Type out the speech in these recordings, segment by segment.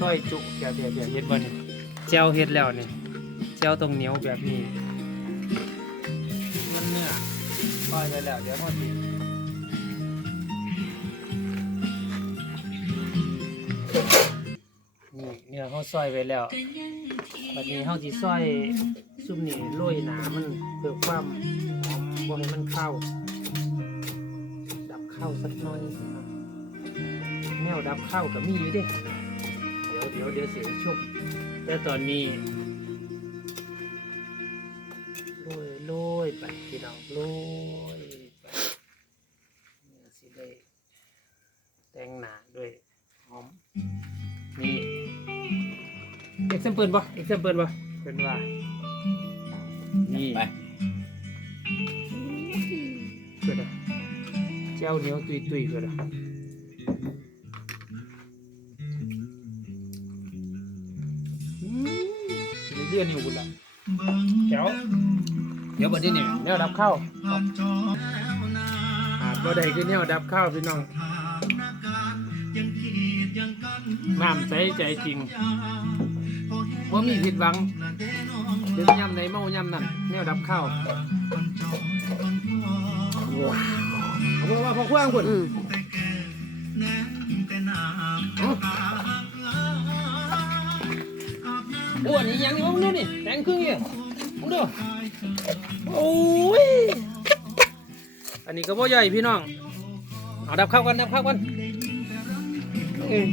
ซอยจุเดี๋ยวเดี๋ยวเดี๋ยวเฮ็ดบ่นี่เจียวเฮ็ดแล้วนี่เจียวตรงเหนียวแบบนี้มันเนื้อซอยไปแล้วเดี๋ยวพอดีนี่เนื้อเขาซอยไปแล้วบัดนี้เขาสิซอยซุปนี่โรยหนามันเพื่อความหอมบ่ให้มันเข้า ดับเข้าสักหน่อยนะครับแนวดับเข้าก็มีอยู่เด้ เดี๋ยวเดี๋ยวเดี๋ยวเสียงแต่ตอนนี้โรยโรยไปพี่น้องโรยไปเนี่ยสิได้แต่งหน้าด้วยหอมนี่เอ็กซ์เปิลป่ะเอ็กซ์เปิลป่ะเป็นว่านี่ไปเกิดอะเจ้าเหนียวตุยตุยเกิดอะ เลื่อนอยู่บุญละแถวเดี๋ยวบัดนี้เนี่ยแนวดับข้าวอาจบ่ได้คือแนวดับข้าวพี่น้องน้ำใจใจจริงว่ามีผิดหวังเดินย่ำในเมาย่ำนั่นแนวดับข้าวว้าวเอาบอกว่าพอคว้างคน อืมอ้วนนี่ยังนี่มึงดูนี่แดงครึ่งเนี่ยมึงดูโอ้ยอันนี้ก็บ่ใหญ่พี่น้องเอาดับข้าวกันดับข้าวกันเอ้ย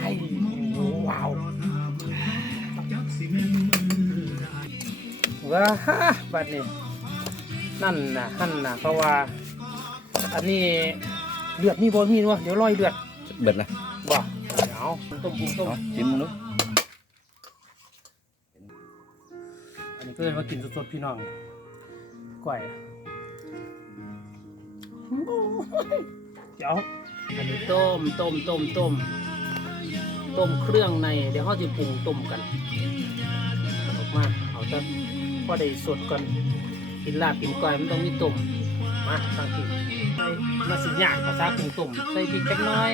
ไอ้ว้าวว้าฮะบัดนี้นั่นน่ะหั่นน่ะเพราะว่า อันนี้เลือดมีบนมีวะเดี๋ยวลอยเลือดเบิดละบ่ เอาต้มปรุงต้มเอาชิมมึงดูอันนี้ก็เลยมากินสดๆพี่น้องก้อยเดี๋ยวอันนี้ต้มต้มต้มต้มต้มเครื่องในเดี๋ยวเขาจะปรุงต้มกันออกมาเอาแต่พอได้สดก่อนกินลาบกินก้อยมันต้องมีต้มมาตั้งทีใส่ มาสิยากภาษาปรุงต้มใส่พริกจักน้อย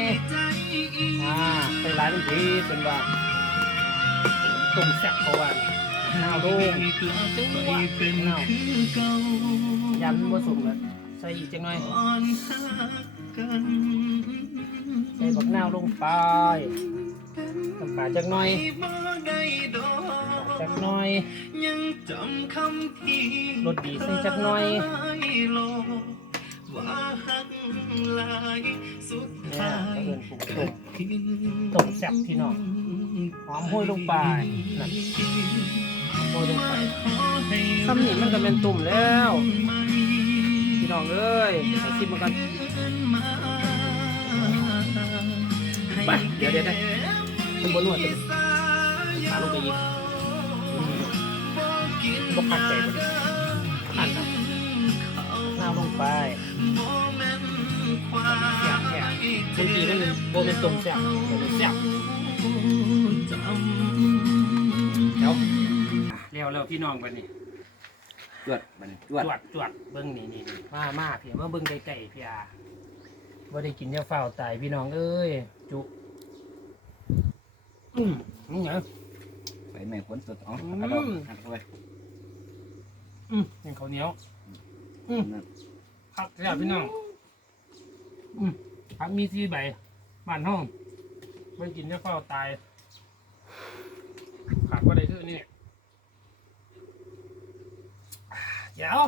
อ่าใส่หลายมันดีเป็นว่าต้มแซ่บเพราะว่าน้าวโด่งน้าวยันผสมเลยใส่อีกจักหน่อยใส่บักน้าวลงไปน้ำปลาจักหน่อยจักน่อยรสดีใส่จักน่อย เนี่ยก็เอินปรุงต้มต้มแซ่บพี่น้องหอมห้อยลงไปนั่นห้อยลงไปซ้ำนี่มันก็เป็นตุ่มแล้ว พี่น้องเอ้ยใส่ซิมมากันไปเดี๋ยวเดี๋ยวเดี๋ยวคุณบนนวดเลยขาลงไปอีกอืมบกพักใจไป ไปแซ่บแซ่บเมื่อกี้มันเป็นโบเป็นตรงแซ่บเป็นแซ่บเดี๋ยวเร็วเร็วพี่น้องไปนี่จวดมันจวดจวดจวดเบิ้งนี่นี่นี่มามาเพียมาเบิ้งไก่ๆเพียว่าได้กินยาเฝ้าวตายพี่น้องเอ้ยจุอืมนี่ไงไปแม่ฝนสดอ๋ออืมกระดองหักเลยอืมยังข้าวเหนียวอืมนั่น ผักแล้วพี่น้องอืมผักมีสีใบบ้านห้องมันกินยาเฝ้าตายขาดว่าได้คือนี่เดี๋ยว